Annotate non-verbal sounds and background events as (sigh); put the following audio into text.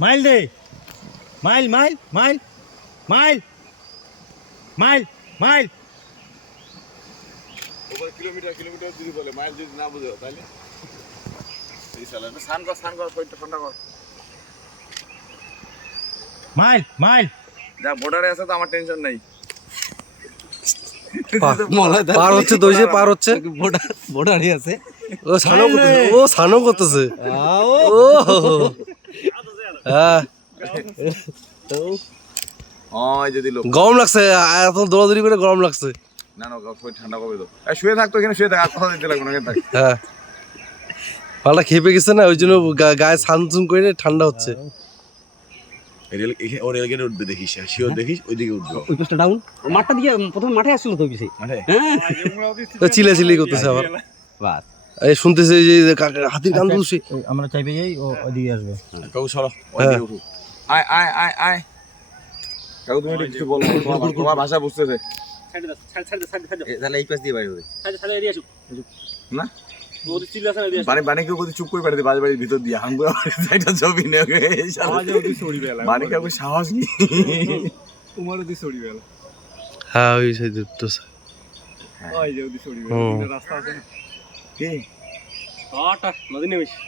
Mile দে। Mile mile mile mile mile mile. ওপরে kilometre kilometre যদি বলে মাইল যদি না বুঝে তাহলে? এই সালা না স্নান কর স্নান কর শরীরটা ঠান্ডা কর। Mile mile. যা বর্ডারে আছে তো আমার টেনশন নাই। পার (laughs) হচ্ছে যে পার হচ্ছে। বোর্ডারই আছে। ও সানো করতেছে ও সানো করতেছে। ও গরম লাগছে এত দৌড়াদৌড়ি করে গরম লাগছে। না না ঠান্ডা তো শুয়ে থাকতো এখানে শুয়ে থাক কথা দিতে লাগবে না হ্যাঁ। পাল্টা খেপে গেছে না ওই জন্য গায়ে করে ঠান্ডা হচ্ছে। রেল ও রেলগেটে উঠবে দেখিস শিওর দেখিস ওইদিকে উঠবে। ওই ডাউন মাঠটা দিয়ে প্রথমে মাঠে আসছিল তো বেশি মানে হ্যাঁ। তো চিলে চিলি করতেছে আবার। বাস। এই শুনতেছে এই যে হাতির কান তুলছে। আমরা চাইবে এই ও ওদিকে আসবে। কাকু সরো ওইদিকে উঠো। আয় আয় আয় আয়। কাকু তুমি কিছু বলো তোমার ভাষা- বুঝতেছে। তাহলে এই পাশ দিয়ে বাইরে হবে। না? বাড়ি বাড়ি কেউ কোথাও চুপ করে পাঠাতে বাড়ি বাড়ির ভিতর দিয়ে ছবি বাড়ি কাকু সাহস নেই। হ্যাঁ ওই সেই তো ഏ ആട്ടെ മതിനെ വെച്ച്